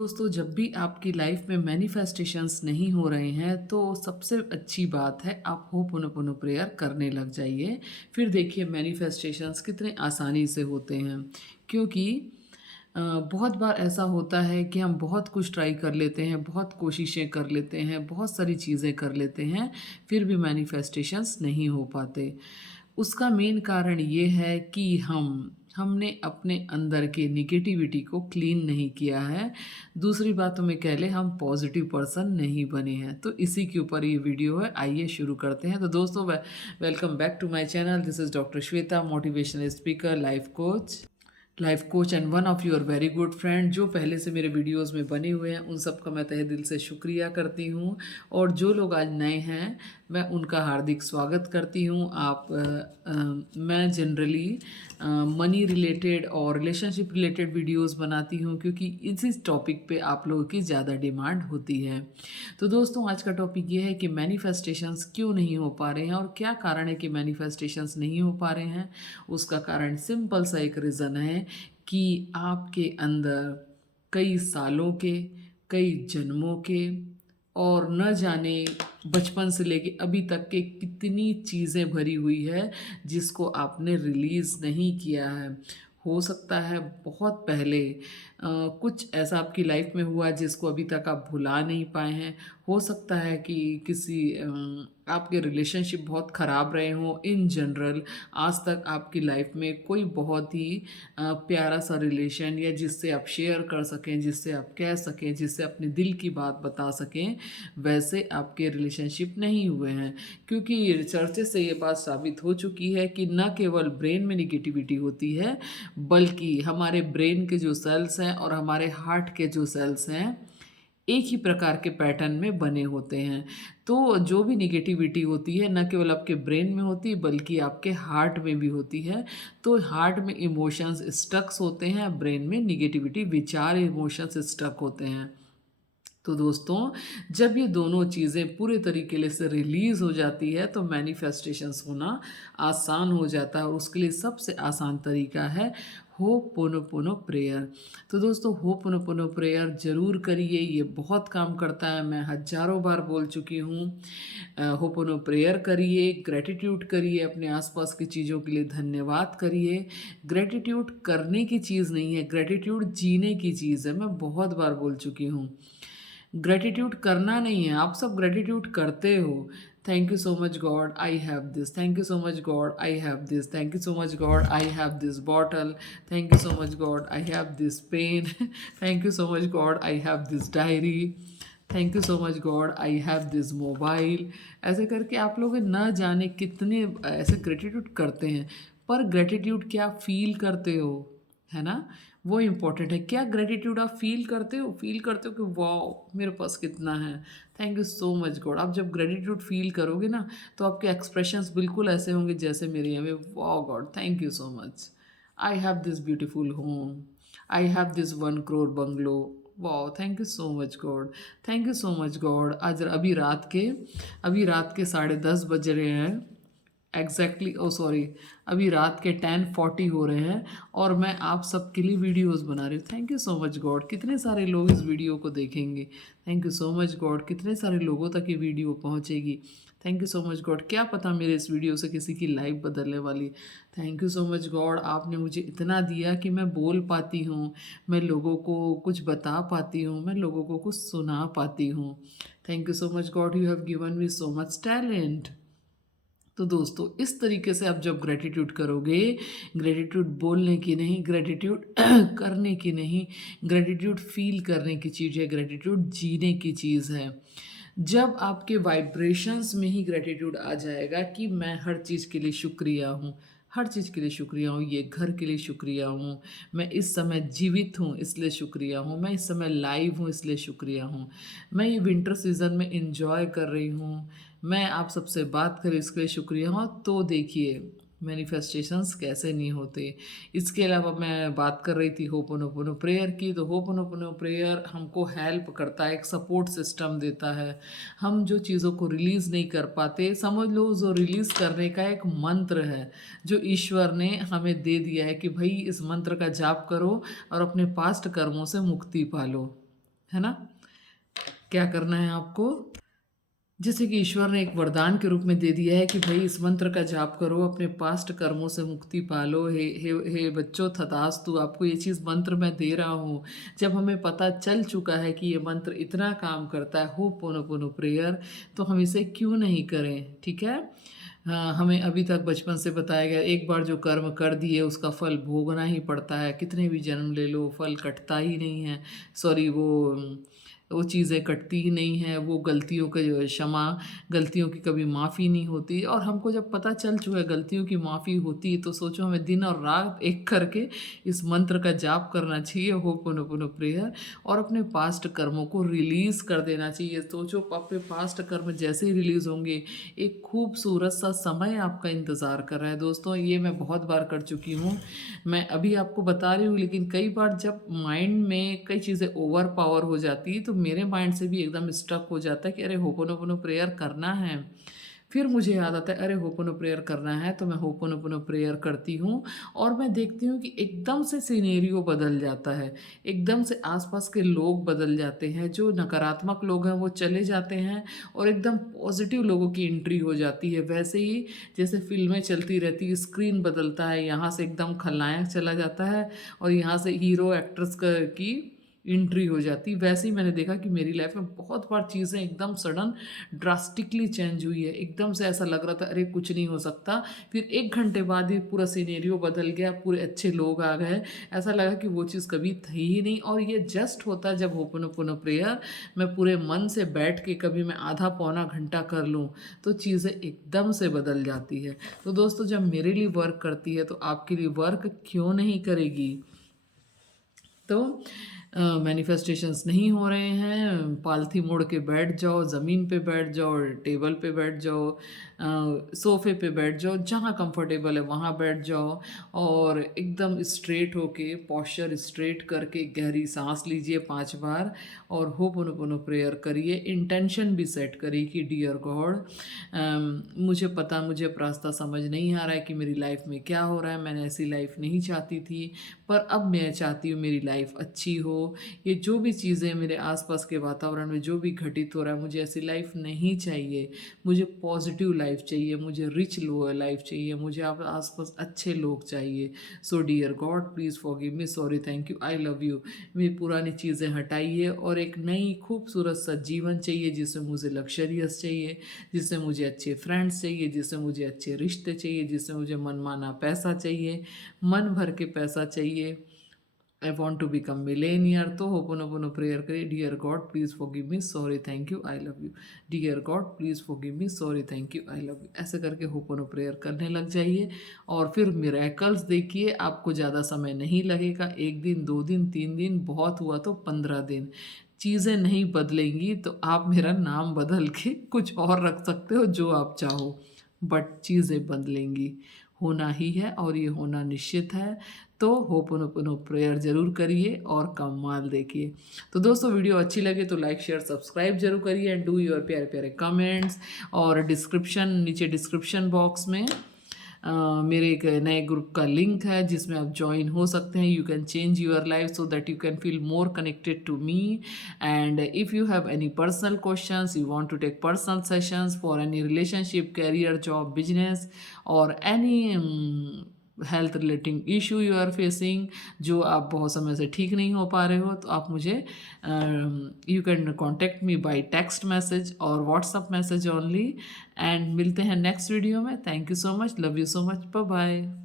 दोस्तों, जब भी आपकी लाइफ में मैनिफेस्टेशंस नहीं हो रहे हैं तो सबसे अच्छी बात है आप होपोनोपोनो प्रेयर करने लग जाइए। फिर देखिए मैनिफेस्टेशंस कितने आसानी से होते हैं। क्योंकि बहुत बार ऐसा होता है कि हम बहुत कुछ ट्राई कर लेते हैं, बहुत कोशिशें कर लेते हैं, बहुत सारी चीज़ें कर लेते हैं, फिर भी मैनिफेस्टेशंस नहीं हो पाते। उसका मेन कारण ये है कि हमने अपने अंदर के नेगेटिविटी को क्लीन नहीं किया है। दूसरी बातों में कह लें, हम पॉजिटिव पर्सन नहीं बने हैं। तो इसी के ऊपर ये वीडियो है, आइए शुरू करते हैं। तो दोस्तों, welcome back to my channel. This is doctor Shweta, motivational speaker, life coach and one of your very good friend. जो पहले से मेरे वीडियोस में बने हुए हैं उन सब का मैं तहे दिल से शुक्रिया करती हूँ, और जो लोग आज नए हैं मैं उनका हार्दिक स्वागत करती हूँ। मैं जनरली मनी रिलेटेड और रिलेशनशिप रिलेटेड वीडियोस बनाती हूँ, क्योंकि इसी टॉपिक पे आप लोगों की ज़्यादा डिमांड होती है। तो दोस्तों, आज का टॉपिक ये है कि मैनिफेस्टेशंस क्यों नहीं हो पा रहे हैं और क्या कारण है कि मैनिफेस्टेशंस नहीं हो पा रहे हैं। उसका कारण सिंपल सा एक रीज़न है कि आपके अंदर कई सालों के, कई जन्मों के, और न जाने बचपन से लेके अभी तक के कितनी चीज़ें भरी हुई है जिसको आपने रिलीज़ नहीं किया है। हो सकता है बहुत पहले कुछ ऐसा आपकी लाइफ में हुआ जिसको अभी तक आप भुला नहीं पाए हैं। हो सकता है कि किसी आपके रिलेशनशिप बहुत ख़राब रहे हों। इन जनरल आज तक आपकी लाइफ में कोई बहुत ही प्यारा सा रिलेशन, या जिससे आप शेयर कर सकें, जिससे आप कह सकें, जिससे अपने दिल की बात बता सकें, वैसे आपके रिलेशनशिप नहीं हुए हैं। क्योंकि रिसर्चेस से ये बात साबित हो चुकी है कि न केवल ब्रेन में निगेटिविटी होती है, बल्कि हमारे ब्रेन के जो सेल्स हैं और हमारे हार्ट के जो सेल्स हैं एक ही प्रकार के पैटर्न में बने होते हैं। तो जो भी निगेटिविटी होती है न केवल आपके ब्रेन में होती है बल्कि आपके हार्ट में भी होती है। तो हार्ट में इमोशंस स्टक्स होते हैं, ब्रेन में निगेटिविटी विचार इमोशंस स्टक होते हैं। तो दोस्तों, जब ये दोनों चीज़ें पूरे तरीके से रिलीज़ हो जाती है तो मैनिफेस्टेशंस होना आसान हो जाता है, और उसके लिए सबसे आसान तरीका है होपोनोपोनो प्रेयर। तो दोस्तों, होपोनोपोनो प्रेयर ज़रूर करिए, ये बहुत काम करता है। मैं हज़ारों बार बोल चुकी हूँ। होपोनो प्रेयर करिए, ग्रैटिट्यूड करिए, अपने आसपास की चीज़ों के लिए धन्यवाद करिए। ग्रैटिट्यूड करने की चीज़ नहीं है, ग्रैटिट्यूड जीने की चीज़ है। मैं बहुत बार बोल चुकी हूँ, ग्रेटिट्यूड करना नहीं है। आप सब ग्रेटिट्यूड करते हो। Thank you so much God I have this, thank you so much God I have this, thank you so much God I have this bottle, thank you so much God I have this pen, thank you so much God I have this diary, thank you so much God I have this mobile. ऐसे करके आप लोग न जाने कितने ऐसे gratitude करते हैं। पर ग्रेटिट्यूड क्या फील करते हो, है ना, वो इम्पोर्टेंट है। क्या ग्रेटिट्यूड आप फील करते हो कि वाह मेरे पास कितना है, thank you so much God. आप जब ग्रेटिट्यूड फील करोगे ना तो आपके एक्सप्रेशंस बिल्कुल ऐसे होंगे जैसे मेरे यहाँ में, वाह God thank you so much, I have this beautiful home, I have this 1 crore bungalow, वाह thank you so much God, thank you so much God. आज अभी रात के 10:30 बज रहे हैं एग्जैक्टली, ओ सॉरी, अभी रात के 10:40 हो रहे हैं और मैं आप सबके लिए वीडियोस बना रही हूँ। Thank you so much God, कितने सारे लोग इस वीडियो को देखेंगे। Thank you so much God, कितने सारे लोगों तक ये वीडियो पहुँचेगी। Thank you so much God, क्या पता मेरे इस वीडियो से किसी की लाइफ बदलने वाली। Thank you so much God, आपने मुझे इतना दिया कि मैं बोल पाती हूँ, मैं लोगों को कुछ बता पाती हूँ, मैं लोगों को कुछ सुना पाती हूँ। Thank you so much God, you have given me so much talent. तो दोस्तों, इस तरीके से आप जब ग्रेटिट्यूड करोगे, ग्रेटिट्यूड बोलने की नहीं, ग्रेटिट्यूड करने की नहीं, ग्रेटिट्यूड फील करने की चीज़ है, ग्रेटिट्यूड जीने की चीज़ है। जब आपके वाइब्रेशंस में ही ग्रेटिट्यूड आ जाएगा कि मैं हर चीज़ के लिए शुक्रिया हूँ, हर चीज़ के लिए शुक्रिया हूँ, ये घर के लिए शुक्रिया हूँ, मैं इस समय जीवित हूँ इसलिए शुक्रिया हूँ, मैं इस समय लाइव हूँ इसलिए शुक्रिया हूँ, मैं ये विंटर सीज़न में इंजॉय कर रही हूँ, मैं आप सबसे बात करें इसके लिए शुक्रिया हूँ। तो देखिए मैनिफेस्टेशंस कैसे नहीं होते। इसके अलावा मैं बात कर रही थी होपोनोपोनो प्रेयर की। तो होपोनोपोनो प्रेयर हमको हेल्प करता है, एक सपोर्ट सिस्टम देता है। हम जो चीज़ों को रिलीज़ नहीं कर पाते, समझ लो जो रिलीज़ करने का एक मंत्र है जो ईश्वर ने हमें दे दिया है कि भाई इस मंत्र का जाप करो और अपने पास्ट कर्मों से मुक्ति पालो। है ना? क्या करना है आपको? जैसे कि ईश्वर ने एक वरदान के रूप में दे दिया है कि भाई इस मंत्र का जाप करो, अपने पास्ट कर्मों से मुक्ति पालो। हे बच्चों, तथास्तु, आपको ये चीज़ मंत्र मैं दे रहा हूँ। जब हमें पता चल चुका है कि ये मंत्र इतना काम करता है, होपोनोपोनो प्रेयर, तो हम इसे क्यों नहीं करें? ठीक है। हाँ, हमें अभी तक बचपन से बताया गया, एक बार जो कर्म कर दिए उसका फल भोगना ही पड़ता है। कितने भी जन्म ले लो, फल कटता ही नहीं है। सॉरी, वो चीज़ें कटती ही नहीं है। वो गलतियों के जो क्षमा, गलतियों की कभी माफ़ी नहीं होती। और हमको जब पता चल चुका है गलतियों की माफ़ी होती है, तो सोचो हमें दिन और रात एक करके इस मंत्र का जाप करना चाहिए, होपोनोपोनो प्रेयर, और अपने पास्ट कर्मों को रिलीज़ कर देना चाहिए। सोचो अपने पास्ट कर्म जैसे ही रिलीज़ होंगे, एक खूबसूरत सा समय आपका इंतज़ार कर रहा है। दोस्तों, ये मैं बहुत बार कर चुकी हूँ, मैं अभी आपको बता रही हूँ, लेकिन कई बार जब माइंड में कई चीज़ें ओवर पावर हो जाती है, तो मेरे माइंड से भी एकदम स्टक हो जाता है कि अरे होपोनोपोनो प्रेयर करना है। फिर मुझे याद आता है अरे होपोनो प्रेयर करना है, तो मैं होपोनोपोनो प्रेयर करती हूँ, और मैं देखती हूँ कि एकदम से सिनेरियो बदल जाता है। एकदम से आसपास के लोग बदल जाते हैं, जो नकारात्मक लोग हैं वो चले जाते हैं, और एकदम पॉजिटिव लोगों की एंट्री हो जाती है। वैसे ही जैसे फिल्में चलती रहती है, स्क्रीन बदलता है, यहाँ से एकदम खलनायक चला जाता है और यहाँ से हीरो एक्ट्रेस की एंट्री हो जाती। वैसे ही मैंने देखा कि मेरी लाइफ में बहुत बार चीज़ें एकदम सडन ड्रास्टिकली चेंज हुई है। एकदम से ऐसा लग रहा था अरे कुछ नहीं हो सकता, फिर 1 घंटे बाद ही पूरा सिनेरियो बदल गया, पूरे अच्छे लोग आ गए। ऐसा लगा कि वो चीज़ कभी थी ही नहीं। और ये जस्ट होता है जब होपोनोपोनो प्रेयर मैं पूरे मन से बैठ के कभी मैं आधा पौना घंटा कर लूँ, तो चीज़ें एकदम से बदल जाती है। तो दोस्तों, जब मेरे लिए वर्क करती है तो आपके लिए वर्क क्यों नहीं करेगी? तो मैनिफेस्टेशंस नहीं हो रहे हैं, पालथी मोड़ के बैठ जाओ, ज़मीन पे बैठ जाओ, टेबल पे बैठ जाओ, सोफ़े पे बैठ जाओ, जहाँ कंफर्टेबल है वहाँ बैठ जाओ, और एकदम स्ट्रेट होके, पोस्चर स्ट्रेट करके गहरी सांस लीजिए 5 बार, और होपोनोपोनो प्रेयर करिए। इंटेंशन भी सेट करिए कि डियर गॉड, मुझे पता, मुझे अब रास्ता समझ नहीं आ रहा है कि मेरी लाइफ में क्या हो रहा है। मैंने ऐसी लाइफ नहीं चाहती थी, पर अब मैं चाहती हूँ मेरी लाइफ अच्छी हो। ये जो भी चीज़ें मेरे आसपास के वातावरण में जो भी घटित हो रहा है, मुझे ऐसी लाइफ नहीं चाहिए। मुझे पॉजिटिव लाइफ चाहिए, मुझे रिच लो लाइफ चाहिए, मुझे आप आसपास अच्छे लोग चाहिए। So dear God, please forgive me, sorry, thank you, I love you. मेरी पुरानी चीज़ें हटाइए, और एक नई खूबसूरत सा जीवन चाहिए, जिसमें मुझे लग्जरियस चाहिए, जिसमें मुझे अच्छे फ्रेंड्स चाहिए, जिसमें मुझे अच्छे रिश्ते चाहिए, जिसमें मुझे मनमाना पैसा चाहिए, मन भर के पैसा चाहिए। I want to become millionaire. तो होपोनोपोनो प्रेयर करिए, dear God please forgive me, sorry, thank you, I love you. Dear God please forgive me, sorry, thank you, I love you. ऐसे करके होपोनो प्रेयर करने लग जाइए, और फिर मिरेकल्स देखिए। आपको ज़्यादा समय नहीं लगेगा, 1 दिन, 2 दिन, 3 दिन, बहुत हुआ तो 15 दिन। चीज़ें नहीं बदलेंगी तो आप मेरा नाम बदल के कुछ और रख सकते हो, जो आप चाहो, बट चीज़ें बदलेंगी। होना ही है, और ये होना निश्चित है। तो होपोनोपोनो प्रेयर ज़रूर करिए और कमाल देखिए। तो दोस्तों, वीडियो अच्छी लगे तो लाइक, शेयर, सब्सक्राइब जरूर करिए, एंड डू योर प्यारे प्यारे कमेंट्स। और नीचे डिस्क्रिप्शन बॉक्स में मेरे एक नए ग्रुप का लिंक है, जिसमें आप ज्वाइन हो सकते हैं। You can change your life so that you can feel more connected to me. And if you have any personal questions, you want to take personal sessions for any relationship, career, job, business, or any health relating issue you are facing, जो आप बहुत समय से ठीक नहीं हो पा रहे हो, तो आप मुझे you can contact me by text message और व्हाट्सअप मैसेज ओनली। एंड मिलते हैं नेक्स्ट वीडियो में। Thank you so much, love you so much, bye bye.